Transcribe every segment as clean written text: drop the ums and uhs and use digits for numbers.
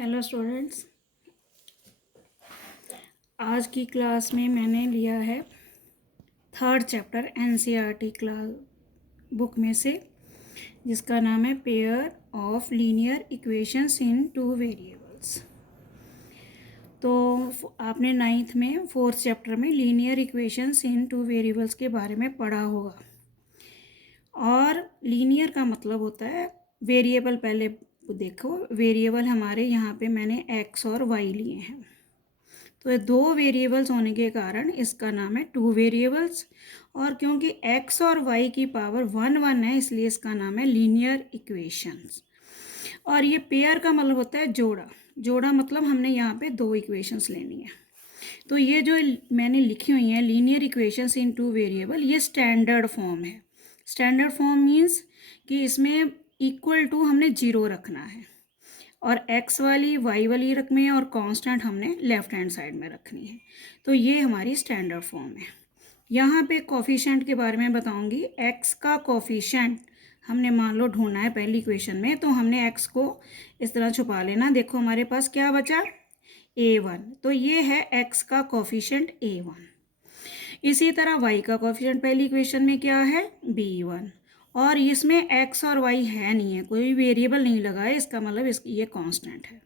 Hello students, आज की class में मैंने लिया है third chapter NCERT class book में से, जिसका नाम है pair of linear equations in two variables. तो आपने नाइन्थ में फोर्थ चैप्टर में लीनियर इक्वेशंस इन टू वेरिएबल्स के बारे में पढ़ा होगा। और लीनियर का मतलब होता है वेरिएबल। पहले देखो, वेरिएबल हमारे यहाँ पे मैंने एक्स और वाई लिए हैं, तो ये दो वेरिएबल्स होने के कारण इसका नाम है टू वेरिएबल्स। और क्योंकि x और y की पावर 1 है, इसलिए इसका नाम है लीनियर इक्वेशंस। और ये पेयर का मतलब होता है जोड़ा। जोड़ा मतलब हमने यहाँ पे दो इक्वेशंस लेनी है। तो ये जो मैंने लिखी हुई है लीनियर इक्वेशंस इन टू वेरिएबल, ये स्टैंडर्ड फॉर्म है। स्टैंडर्ड फॉर्म मीन्स कि इसमें इक्वल टू हमने जीरो रखना है, और x वाली y वाली रखनी है, और कांस्टेंट हमने लेफ्ट हैंड साइड में रखनी है। तो ये हमारी स्टैंडर्ड फॉर्म है। यहाँ पे कोफिशिएंट के बारे में बताऊंगी। x का कोफिशिएंट हमने मान लो ढूंढना है पहली इक्वेशन में, तो हमने x को इस तरह छुपा लेना। देखो हमारे पास क्या बचा, a1। तो ये है x का कोफिशिएंट a1। इसी तरह y का कोफिशिएंट पहली इक्वेशन में क्या है, b1। और इसमें x और y है नहीं है, कोई वेरिएबल नहीं लगा है, इसका मतलब ये कांस्टेंट है।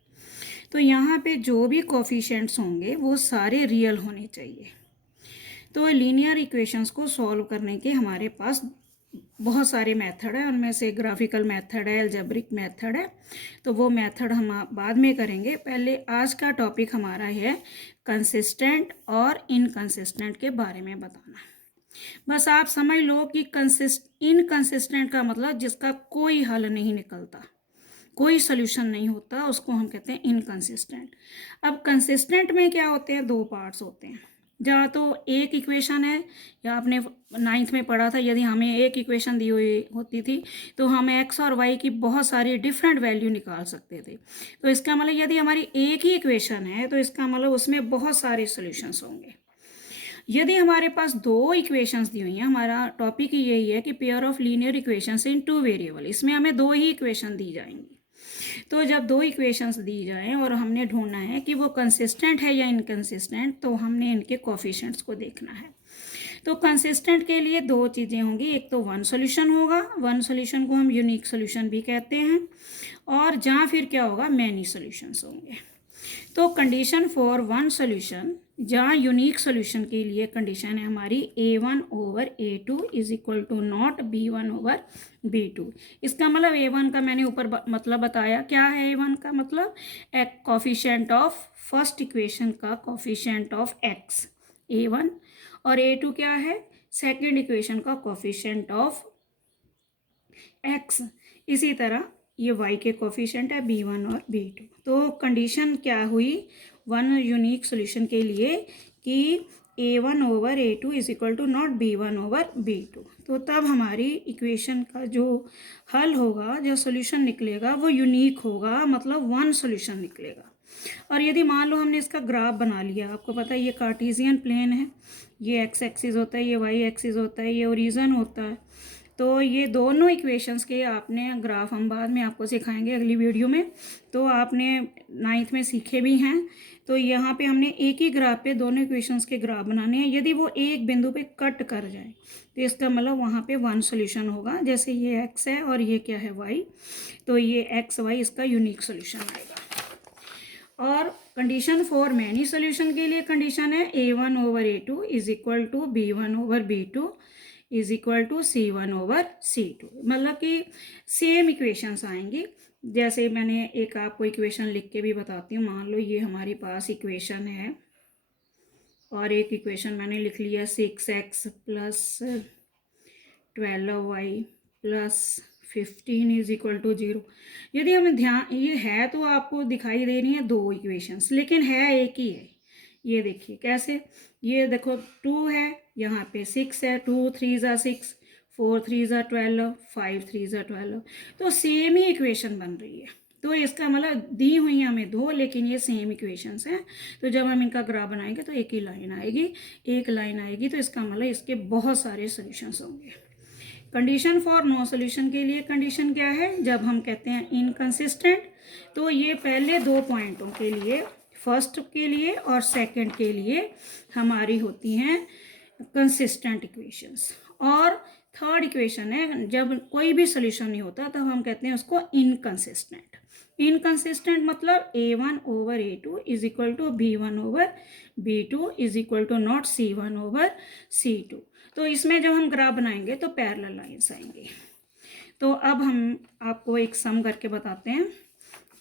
तो यहाँ पे जो भी कोफिशिएंट्स होंगे वो सारे रियल होने चाहिए। तो लीनियर इक्वेशंस को सॉल्व करने के हमारे पास बहुत सारे मेथड है, उनमें से ग्राफिकल मेथड है, अलजेब्रिक मेथड है। तो वो मेथड हम बाद में करेंगे। पहले आज का टॉपिक हमारा है कंसिस्टेंट और इनकंसिस्टेंट के बारे में बताना। बस आप समझ लो कि इनकंसिस्टेंट का मतलब जिसका कोई हल नहीं निकलता, कोई सोल्यूशन नहीं होता, उसको हम कहते हैं इनकंसिस्टेंट। अब कंसिस्टेंट में क्या होते हैं, दो पार्ट्स होते हैं। जहाँ तो एक इक्वेशन है, या आपने नाइन्थ में पढ़ा था, यदि हमें एक इक्वेशन दी हुई होती थी तो हम एक्स और वाई की बहुत सारी डिफरेंट वैल्यू निकाल सकते थे। तो इसका मतलब यदि हमारी एक ही इक्वेशन है तो इसका मतलब उसमें बहुत सारे सोल्यूशंस होंगे। यदि हमारे पास दो इक्वेशंस दी हुई हैं, हमारा टॉपिक ही यही है कि pair of linear equations in two variable, इसमें हमें दो ही इक्वेशन दी जाएंगी। तो जब दो इक्वेशंस दी जाएं और हमने ढूंढना है कि वो कंसिस्टेंट है या इनकंसिस्टेंट, तो हमने इनके कोफिशिएंट्स को देखना है। तो कंसिस्टेंट के लिए दो चीज़ें होंगी, एक तो वन सॉल्यूशन होगा, वन सॉल्यूशन को हम यूनिक सॉल्यूशन भी कहते हैं, और जहाँ फिर क्या होगा, मैनी सॉल्यूशंस होंगे। तो कंडीशन फॉर वन सॉल्यूशन, जहाँ यूनिक सॉल्यूशन के लिए कंडीशन है हमारी a1 over a2 is equal to not b1 over b2। इसका मतलब a1 का मैंने ऊपर मतलब बताया, क्या है a1 का मतलब, एक कोफिशिएंट ऑफ फर्स्ट इक्वेशन का कोफिशिएंट ऑफ x a1, और a2 क्या है, सेकेंड इक्वेशन का कोफिशिएंट ऑफ x। इसी तरह ये y के कोफिशिएंट है b1 और b2। तो कंडीशन क्या हुई वन यूनिक सॉल्यूशन के लिए कि a1 over a2 is equal to not b1 over b2। तो तब हमारी इक्वेशन का जो हल होगा, जो सॉल्यूशन निकलेगा, वो यूनिक होगा, मतलब वन सॉल्यूशन निकलेगा। और यदि मान लो हमने इसका ग्राफ बना लिया, आपको पता है ये कार्टेशियन प्लेन है, ये एक्स एक्सिस होता है, ये वाई एक्सिस होता है, ये ओरिजन होता है। तो ये दोनों इक्वेशंस के आपने ग्राफ हम बाद में आपको सिखाएंगे अगली वीडियो में, तो आपने नाइन्थ में सीखे भी हैं। तो यहाँ पे हमने एक ही ग्राफ पे दोनों इक्वेशंस के ग्राफ बनाने हैं। यदि वो एक बिंदु पे कट कर जाए तो इसका मतलब वहाँ पे वन सॉल्यूशन होगा। जैसे ये एक्स है और ये क्या है, वाई, तो ये एक्स वाई इसका यूनिक सॉल्यूशन आएगा। और कंडीशन फॉर मैनी सॉल्यूशन के लिए कंडीशन है a1 over a2 is equal to b1 over b2 is equal to c1 over c2। मतलब कि सेम इक्वेशंस आएंगी। जैसे मैंने एक आपको इक्वेशन लिख के भी बताती हूँ। मान लो ये हमारे पास इक्वेशन है, और एक इक्वेशन मैंने लिख लिया 6x plus 12y plus 15 is equal to 0। यदि हमें ध्यान, ये है तो आपको दिखाई दे रही है दो इक्वेशंस, लेकिन है एक ही है। ये देखिए कैसे, ये देखो 2 है, यहाँ पे 6 है, 2 3 ज़ा 6, 4 3 ज़ा 12, 5 3 ज़ा 12। तो सेम ही इक्वेशन बन रही है। तो इसका मतलब दी हुई है हमें दो, लेकिन ये सेम इक्वेशंस हैं। तो जब हम इनका ग्राफ बनाएंगे तो एक ही लाइन आएगी, एक लाइन आएगी, तो इसका मतलब इसके बहुत सारे सोल्यूशंस होंगे। कंडीशन फॉर नो सोल्यूशन के लिए कंडीशन क्या है, जब हम कहते हैं इनकंसिस्टेंट, तो ये पहले दो पॉइंटों के लिए, फर्स्ट के लिए और सेकंड के लिए हमारी होती हैं कंसिस्टेंट इक्वेशंस। और थर्ड इक्वेशन है जब कोई भी सोल्यूशन नहीं होता तब हम कहते हैं उसको इनकंसिस्टेंट। इनकंसिस्टेंट मतलब a1/a2 is equal to b1/b2 is equal to not c1/c2। तो इसमें जब हम ग्राफ बनाएंगे तो पैरेलल लाइंस आएंगी। तो अब हम आपको एक सम करके बताते हैं,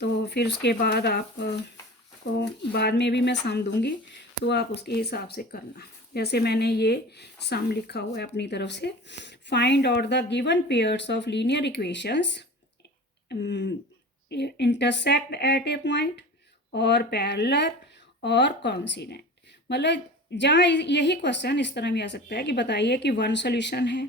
तो फिर उसके बाद आपको बाद में भी मैं सम दूंगी, तो आप उसके हिसाब से करना। जैसे मैंने ये सम लिखा हुआ है अपनी तरफ से, find out the given pairs of linear equations intersect at A point और पैरेलल और कॉन्सिडेंट। मतलब जहाँ यही क्वेश्चन इस तरह भी आ सकता है कि बताइए कि वन सोल्यूशन है,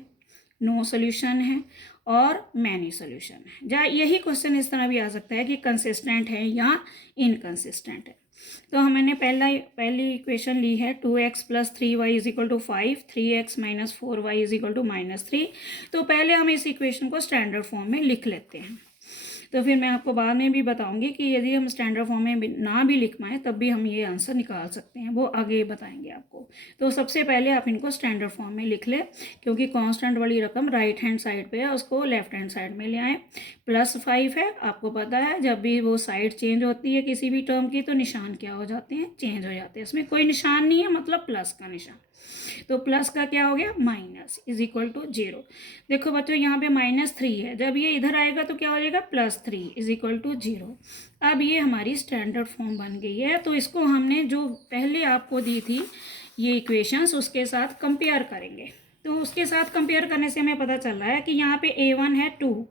नो सोल्यूशन है और मैनी सोल्यूशन है। जहाँ यही क्वेश्चन इस तरह भी आ सकता है कि कंसिस्टेंट है या इनकंसिस्टेंट है। तो हमने पहली इक्वेशन ली है 2x + 3y = 5, 3x - 4y = -3। तो पहले हम इस इक्वेशन को स्टैंडर्ड फॉर्म में लिख लेते हैं। तो फिर मैं आपको बाद में भी बताऊंगी कि यदि हम स्टैंडर्ड फॉर्म में ना भी लिख पाएँ तब भी हम ये आंसर निकाल सकते हैं, वो आगे बताएंगे आपको। तो सबसे पहले आप इनको स्टैंडर्ड फॉर्म में लिख लें, क्योंकि कांस्टेंट वाली रकम राइट हैंड साइड पे है, उसको लेफ्ट हैंड साइड में ले आएँ। +5 है, आपको पता है जब भी वो साइड चेंज होती है किसी भी टर्म की तो निशान क्या हो जाते हैं, चेंज हो जाते हैं। इसमें कोई निशान नहीं है, मतलब प्लस का निशान। तो प्लस का क्या हो गया, माइनस इज इक्वल टू 0। देखो बच्चों यहाँ पे -3 है, जब ये इधर आएगा तो क्या हो जाएगा, +3 इज इक्वल टू 0। अब ये हमारी स्टैंडर्ड फॉर्म बन गई है। तो इसको हमने जो पहले आपको दी थी ये इक्वेशंस, उसके साथ कंपेयर करेंगे। तो उसके साथ कंपेयर करने से हमें पता चल रहा है कि यहाँ पे a1 है 2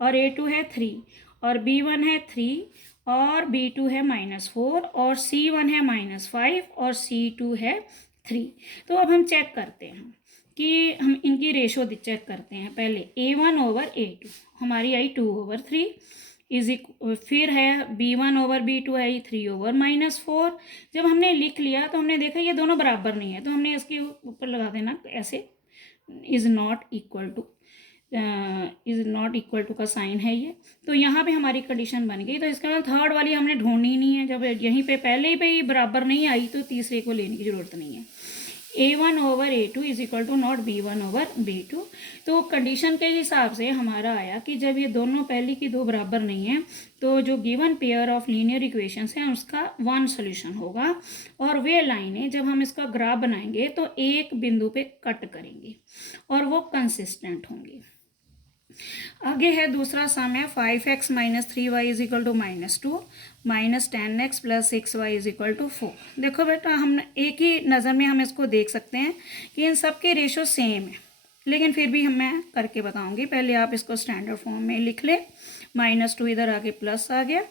और a2 है 3 और b1 है 3 और b2 है -4 और c1 है -5 और c2 है 3। तो अब हम चेक करते हैं कि हम इनकी रेशो चेक करते हैं। पहले a1/a2 हमारी आई 2/3 फिर है b1/b2 आई 3/-4। जब हमने लिख लिया तो हमने देखा ये दोनों बराबर नहीं है, तो हमने इसके ऊपर लगा देना ऐसे, इज़ नॉट इक्वल टू का साइन है ये। तो यहाँ पे हमारी कंडीशन बन गई। तो इसका मतलब थर्ड वाली हमने ढूंढनी नहीं है, जब यहीं पे पहले ही पे बराबर नहीं आई तो तीसरे को लेने की ज़रूरत नहीं है। a1/a2 is equal to not b1/b2। तो कंडीशन के हिसाब से हमारा आया कि जब ये दोनों पहले की दो बराबर नहीं है तो जो given pair of linear equations हैं उसका वन सोल्यूशन होगा। और वे लाइनें जब हम इसका ग्राफ बनाएंगे तो एक बिंदु पे कट करेंगी और वो कंसिस्टेंट होंगी। आगे है दूसरा सम है 5x - 3y = -2 -10x + 6y = 4। देखो बेटा, हम एक ही नज़र में हम इसको देख सकते हैं कि इन सब के रेशो सेम है, लेकिन फिर भी मैं करके बताऊंगी। पहले आप इसको स्टैंडर्ड फॉर्म में लिख ले। -2 इधर आके प्लस आ गया,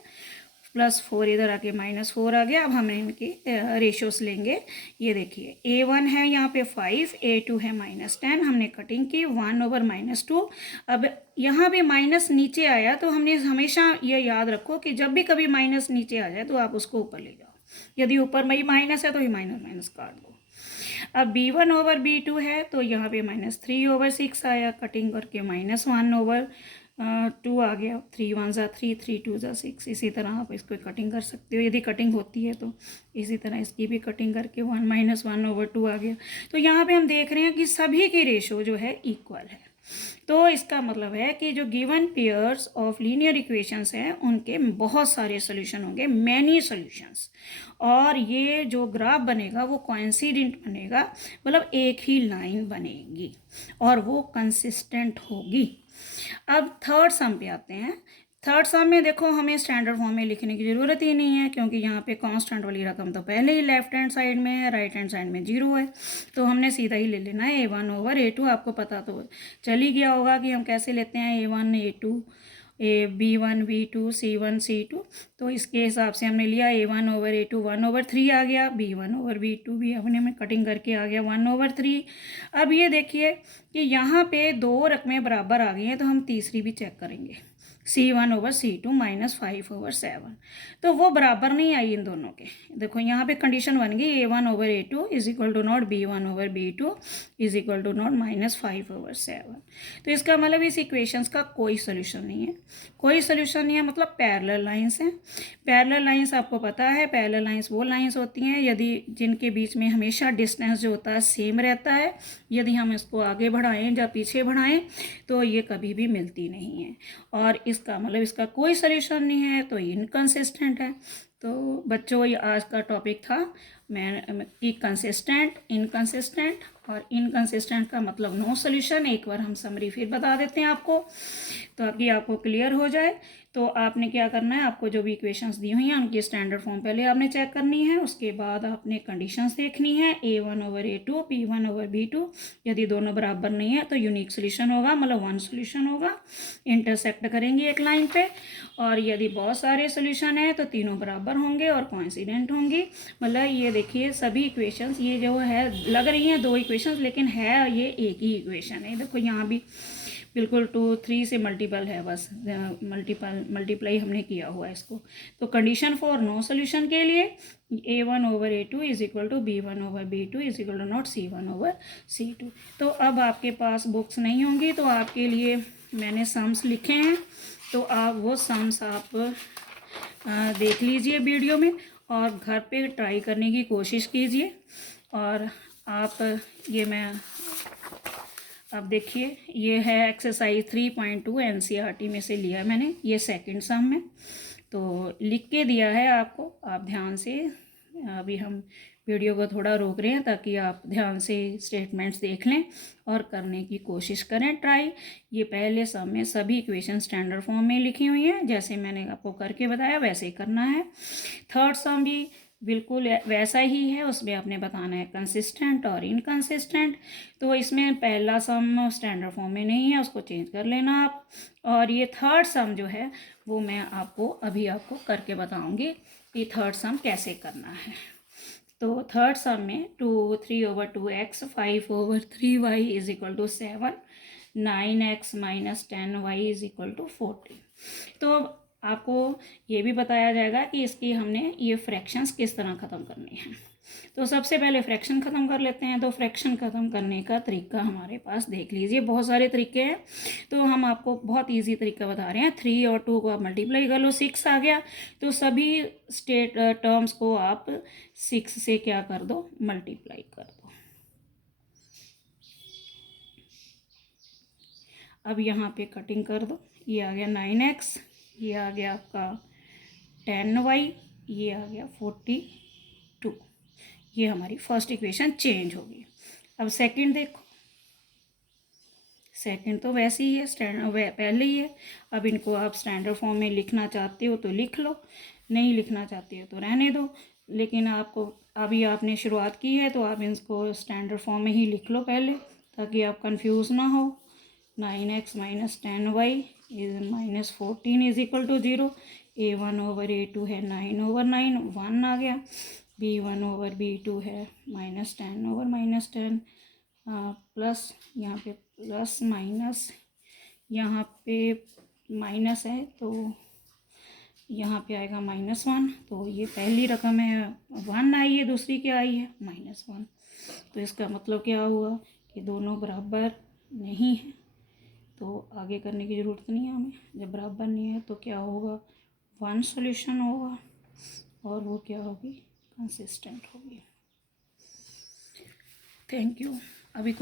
+4 इधर आके -4 आ गया। अब हम इनके रेशियोस लेंगे। ये देखिए a1 है यहाँ पे 5, a2 है -10। हमने कटिंग की 1/-2। अब यहाँ पे माइनस नीचे आया तो हमने हमेशा ये याद रखो कि जब भी कभी माइनस नीचे आ जाए तो आप उसको ऊपर ले जाओ। यदि ऊपर में ही माइनस है तो ही माइनस काट दो। अब b1/b2 है तो यहाँ पे -3/6 आया, कटिंग करके -1/2 आ गया। 3 1 ज़ा 3, 3 2 ज़ा 6। इसी तरह आप इसको कटिंग कर सकते हो यदि कटिंग होती है तो। इसी तरह इसकी भी कटिंग करके 1 -1/2 आ गया। तो यहाँ पे हम देख रहे हैं कि सभी की रेशो जो है इक्वल है। तो इसका मतलब है कि जो given pairs of linear equations हैं उनके बहुत सारे सॉल्यूशन होंगे, मैनी सॉल्यूशंस। और ये जो ग्राफ बनेगा वो कोइंसिडेंट बनेगा, मतलब एक ही लाइन बनेगी और वो कंसिस्टेंट होगी। अब थर्ड सम पे आते हैं। थर्ड सम में देखो हमें स्टैंडर्ड फॉर्म में लिखने की ज़रूरत ही नहीं है, क्योंकि यहाँ पे कांस्टेंट वाली रकम तो पहले ही लेफ्ट हैंड साइड में है, राइट हैंड साइड में 0 है। तो हमने सीधा ही ले लेना है a1/a2। आपको पता तो चल ही गया होगा कि हम कैसे लेते हैं a1 a2 b1 b2 c1 c2। तो इसके हिसाब से हमने लिया a1/a2 1/3 आ गया, b1/b2 भी हमने में कटिंग करके आ गया 1/3। अब ये देखिए कि यहाँ पे दो रकमें बराबर आ गई हैं, तो हम तीसरी भी चेक करेंगे। C1/C2 -5/7। तो वो बराबर नहीं आई इन दोनों के। देखो यहाँ पे कंडीशन बन गई A1/A2 is equal to not B1/B2 is equal to not -5/7। तो इसका मतलब इस इक्वेशंस का कोई सोल्यूशन नहीं है, कोई सोल्यूशन नहीं है, मतलब पैरेलल लाइंस हैं। पैरेलल लाइंस आपको पता है, पैरेलल लाइंस वो लाइंस होती हैं यदि जिनके बीच में हमेशा डिस्टेंस जो होता है सेम रहता है। यदि हम इसको आगे बढ़ाएं या पीछे बढ़ाएं तो ये कभी भी मिलती नहीं है, और इसका मतलब इसका कोई सॉल्यूशन नहीं है, तो इनकंसिस्टेंट है। तो बच्चों ये आज का टॉपिक था मैं कि कंसिस्टेंट, इनकंसिस्टेंट, और इनकंसिस्टेंट का मतलब नो सॉल्यूशन। एक बार हम समरी फिर बता देते हैं आपको ताकि आपको क्लियर हो जाए। तो आपने क्या करना है, आपको जो भी इक्वेशंस दी हुई हैं उनकी स्टैंडर्ड फॉर्म पहले आपने चेक करनी है, उसके बाद आपने कंडीशंस देखनी है A1/A2 P1/B2। यदि दोनों बराबर नहीं है तो यूनिक सोल्यूशन होगा, मतलब वन सोल्यूशन होगा, इंटरसेक्ट करेंगे एक लाइन पे। और यदि बहुत सारे सोल्यूशन है तो तीनों बराबर होंगे और कोइंसिडेंट होंगी। मतलब ये देखिए सभी इक्वेशंस ये जो है लग रही हैं दो इक्वेशंस, लेकिन है ये एक ही इक्वेशन है। देखो यहाँ भी बिल्कुल 2 3 से मल्टीपल है, बस मल्टीप्लाई हमने किया हुआ है इसको। तो कंडीशन फॉर नो सोल्यूशन के लिए A1/A2 is equal to B1/B2 is equal to not C1/C2। तो अब आपके पास बुक्स नहीं होंगी तो आपके लिए मैंने सम्स लिखे हैं, तो आप वो सम्स आप देख लीजिए वीडियो में और घर पे ट्राई करने की कोशिश कीजिए। और आप ये मैं अब देखिए ये है एक्सरसाइज 3.2 NCERT में से लिया है मैंने, ये सेकंड सम में। तो लिख के दिया है आपको, आप ध्यान से, अभी हम वीडियो को थोड़ा रोक रहे हैं ताकि आप ध्यान से स्टेटमेंट्स देख लें और करने की कोशिश करें ट्राई। ये पहले सम में सभी इक्वेशन स्टैंडर्ड फॉर्म में लिखी हुई हैं, जैसे मैंने आपको करके बताया वैसे ही करना है। थर्ड सम भी बिल्कुल वैसा ही है, उसमें आपने बताना है कंसिस्टेंट और इनकंसिस्टेंट। तो इसमें पहला सम स्टैंडर्ड फॉर्म में नहीं है, उसको चेंज कर लेना आप। और ये थर्ड सम जो है वो मैं आपको अभी आपको करके बताऊंगी कि थर्ड सम कैसे करना है। तो थर्ड सम में 3/2x 5/3y is equal to 7, 9x - 10y is equal to 40। तो आपको ये भी बताया जाएगा कि इसकी हमने ये फ्रैक्शंस किस तरह ख़त्म करने हैं। तो सबसे पहले फ्रैक्शन ख़त्म कर लेते हैं। तो फ्रैक्शन ख़त्म करने का तरीका हमारे पास देख लीजिए, बहुत सारे तरीके हैं, तो हम आपको बहुत इजी तरीका बता रहे हैं। 3 और 2 को आप मल्टीप्लाई कर लो, 6 आ गया। तो सभी टर्म्स को आप 6 से क्या कर दो, मल्टीप्लाई कर दो। अब यहाँ पे कटिंग कर दो, ये आ गया 9x, ये आ गया आपका 10y, ये आ गया 42। ये हमारी फर्स्ट इक्वेशन चेंज होगी। अब सेकंड देखो, सेकंड तो वैसे ही है, पहले ही है। अब इनको आप स्टैंडर्ड फॉर्म में लिखना चाहते हो तो लिख लो, नहीं लिखना चाहते हो तो रहने दो। लेकिन आपको अभी आपने शुरुआत की है तो आप इसको स्टैंडर्ड फॉर्म में ही लिख लो पहले, ताकि आप कंफ्यूज ना हो। 9x - 10y is -14 is equal to 0। A1/A2 है 9/9, 1 आ गया। B1/B2 है -10/-10, प्लस यहाँ पे प्लस माइनस, यहाँ पे माइनस है तो यहाँ पे आएगा -1। तो ये पहली रकम है 1 आई है, दूसरी क्या आई है -1। तो इसका मतलब क्या हुआ कि दोनों बराबर नहीं है, तो आगे करने की ज़रूरत नहीं है हमें। जब बराबर नहीं है तो क्या होगा, वन सॉल्यूशन होगा और वो क्या होगी, कंसिस्टेंट होगी। Thank you. अभी